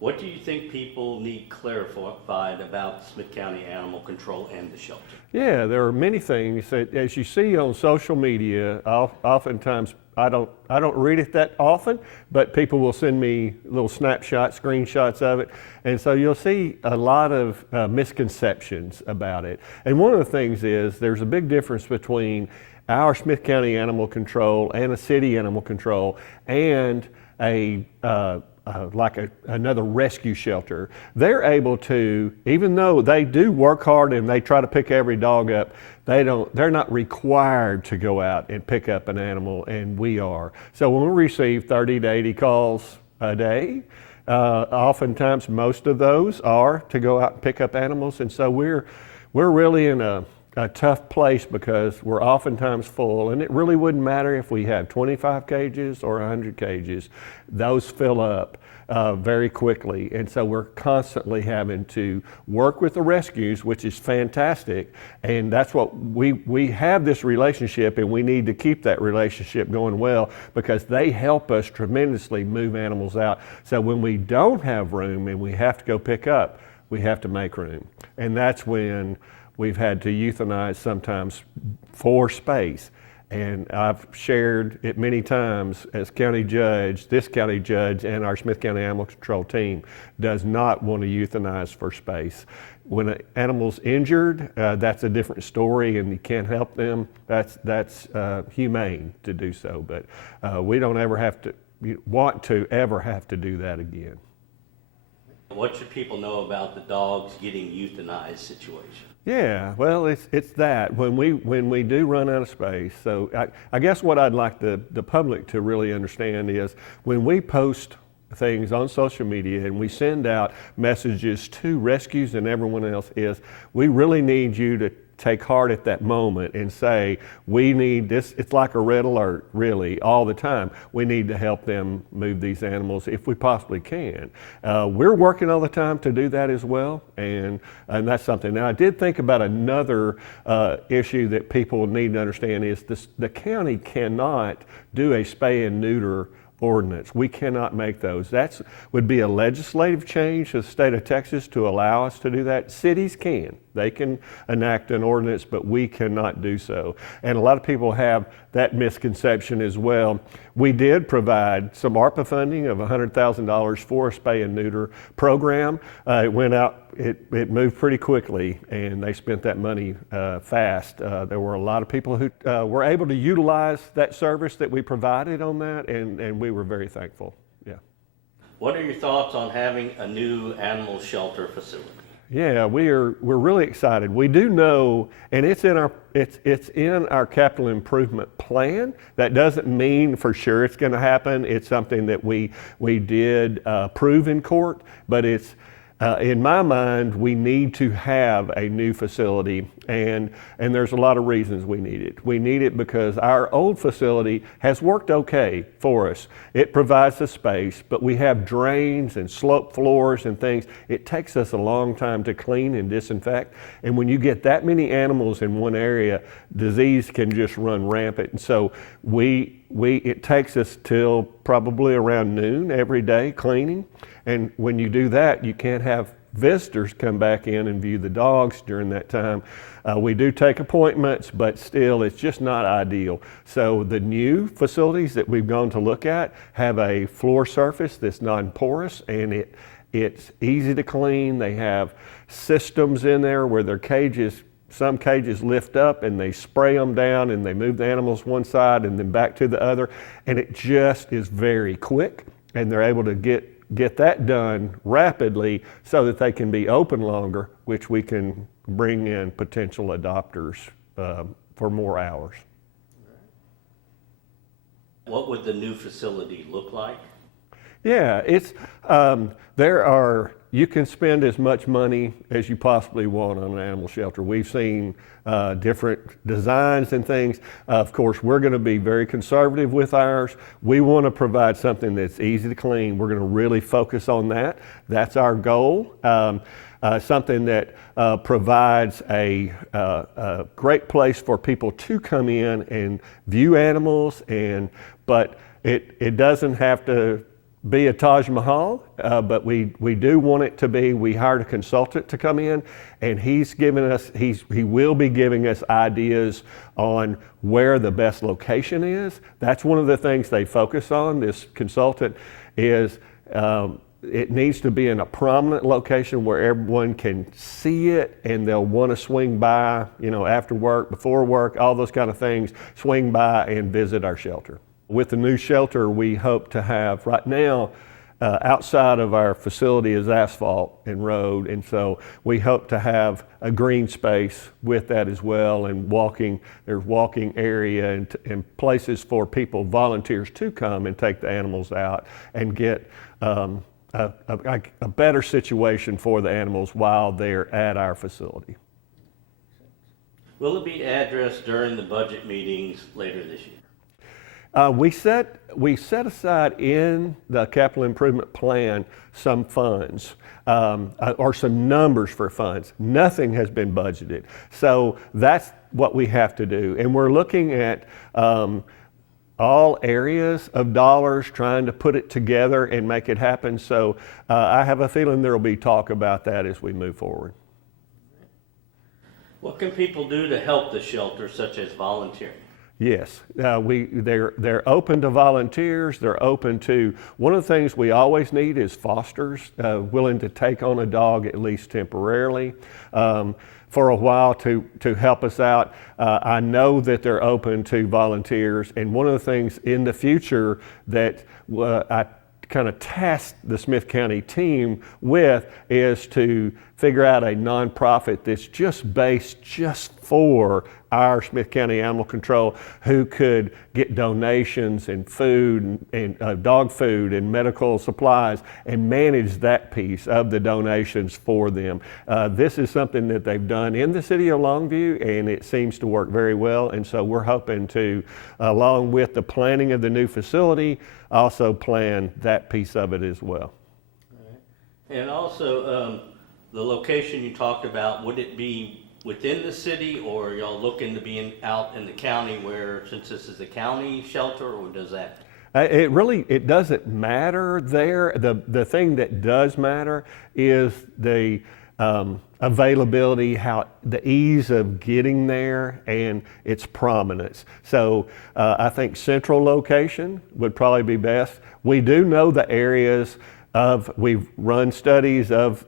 What do you think people need clarified about Smith County Animal Control and the shelter? Yeah, there are many things that, as you see on social media, oftentimes I don't read it that often, but people will send me little snapshots, screenshots of it, and so you'll see a lot of misconceptions about it. And one of the things is there's a big difference between our Smith County Animal Control and a city animal control and another rescue shelter. They're able to, even though they do work hard and they try to pick every dog up, they're not required to go out and pick up an animal, and we are. So when we receive 30 to 80 calls a day, oftentimes most of those are to go out and pick up animals, and so we're really in a tough place because we're oftentimes full, and it really wouldn't matter if we have 25 cages or 100 cages. Those fill up very quickly, and so we're constantly having to work with the rescues, which is fantastic, and that's what we have this relationship, and we need to keep that relationship going well because they help us tremendously move animals out. So when we don't have room and we have to go pick up, we have to make room, and that's when we've had to euthanize sometimes for space. And I've shared it many times as county judge, this county judge and our Smith County Animal Control team does not want to euthanize for space. When an animal's injured, that's a different story and you can't help them. That's humane to do so, but we don't ever want to ever have to do that again. What should people know about the dogs getting euthanized situation? Yeah, well, it's that when we do run out of space. So I guess what I'd like the public to really understand is when we post things on social media and we send out messages to rescues and everyone else is we really need you to take heart at that moment and say, we need this. It's like a red alert, really, all the time. We need to help them move these animals if we possibly can. We're working all the time to do that as well, and that's something. Now, I did think about another issue that people need to understand is the county cannot do a spay and neuter ordinance. We cannot make those. That would be a legislative change to the state of Texas to allow us to do that. Cities can. They can enact an ordinance, but we cannot do so. And a lot of people have that misconception as well. We did provide some ARPA funding of $100,000 for a spay and neuter program. It went out, it moved pretty quickly, and they spent that money fast. There were a lot of people who were able to utilize that service that we provided on that, and we were very thankful. Yeah. What are your thoughts on having a new animal shelter facility? Yeah, we're really excited. We do know, and it's in our capital improvement plan. That doesn't mean for sure it's going to happen. It's something that we did prove in court, but it's in my mind, we need to have a new facility, and there's a lot of reasons we need it. We need it because our old facility has worked okay for us. It provides the space, but we have drains and slope floors and things. It takes us a long time to clean and disinfect, and when you get that many animals in one area, disease can just run rampant. And so it takes us till probably around noon every day cleaning. And when you do that, you can't have visitors come back in and view the dogs during that time. We do take appointments, but still it's just not ideal. So the new facilities that we've gone to look at have a floor surface that's non-porous, and it's easy to clean. They have systems in there where their cages, some cages lift up and they spray them down and they move the animals one side and then back to the other. And it just is very quick, and they're able to get that done rapidly so that they can be open longer, which we can bring in potential adopters for more hours. What would the new facility look like? Yeah, it's you can spend as much money as you possibly want on an animal shelter. We've seen different designs and things. Of course, we're going to be very conservative with ours. We want to provide something that's easy to clean. We're going to really focus on that. That's our goal. Something that provides a great place for people to come in and view animals, but it doesn't have to be a Taj Mahal, but we do want it to be. We hired a consultant to come in, and he will be giving us ideas on where the best location is. That's one of the things they focus on. This consultant is it needs to be in a prominent location where everyone can see it, and they'll want to swing by, after work, before work, all those kind of things, swing by and visit our shelter. With the new shelter, we hope to have, right now, outside of our facility is asphalt and road, and so we hope to have a green space with that as well, and there's walking area and places for people, volunteers, to come and take the animals out and get a better situation for the animals while they're at our facility. Will it be addressed during the budget meetings later this year? We set aside in the capital improvement plan some funds, or some numbers for funds. Nothing has been budgeted. So that's what we have to do. And we're looking at all areas of dollars, trying to put it together and make it happen. So I have a feeling there will be talk about that as we move forward. What can people do to help the shelter, such as volunteering? Yes, they're open to volunteers. They're open to, one of the things we always need is fosters willing to take on a dog, at least temporarily, for a while to help us out. I know that they're open to volunteers, and one of the things in the future that I kind of tasked the Smith County team with is to figure out a nonprofit that's just based just for our Smith County Animal Control, who could get donations and food and dog food and medical supplies and manage that piece of the donations for them. This is something that they've done in the city of Longview, and it seems to work very well. And so we're hoping to, along with the planning of the new facility, also plan that piece of it as well. All right. And also, the location you talked about, would it be within the city, or are y'all looking to be out in the county where, since this is a county shelter, or does that? It doesn't matter there. The thing that does matter is the availability, the ease of getting there, and its prominence. So I think central location would probably be best. We do know the areas we've run studies of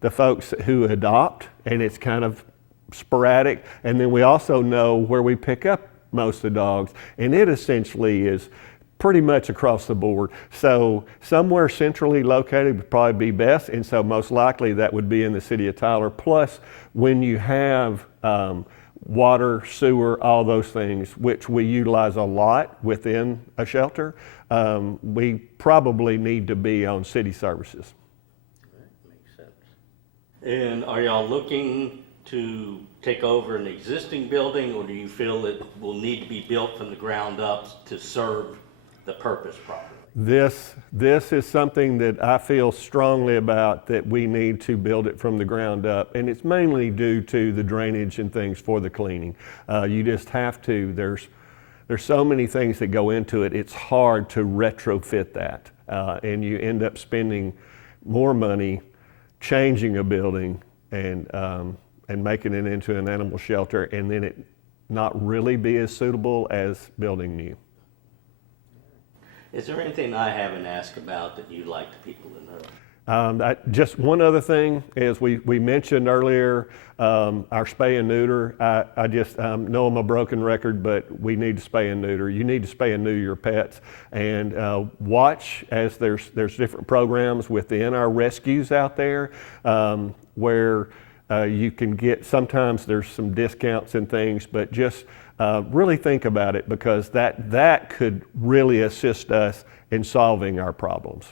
the folks who adopt, and it's kind of sporadic. And then we also know where we pick up most of the dogs, and it essentially is pretty much across the board. So somewhere centrally located would probably be best, and so most likely that would be in the city of Tyler. Plus, when you have water, sewer, all those things, which we utilize a lot within a shelter, we probably need to be on city services. And are y'all looking to take over an existing building, or do you feel it will need to be built from the ground up to serve the purpose properly? This is something that I feel strongly about, that we need to build it from the ground up, and it's mainly due to the drainage and things for the cleaning. You just have to. There's so many things that go into it. It's hard to retrofit that, and you end up spending more money changing a building and making it into an animal shelter, and then it not really be as suitable as building new. Is there anything I haven't asked about that you'd like the people to know? Just one other thing is we mentioned earlier our spay and neuter. I just know I'm a broken record, but we need to spay and neuter. You need to spay and neuter your pets, and watch as there's different programs within our rescues out there where you can get, sometimes there's some discounts and things, but just really think about it, because that could really assist us in solving our problems.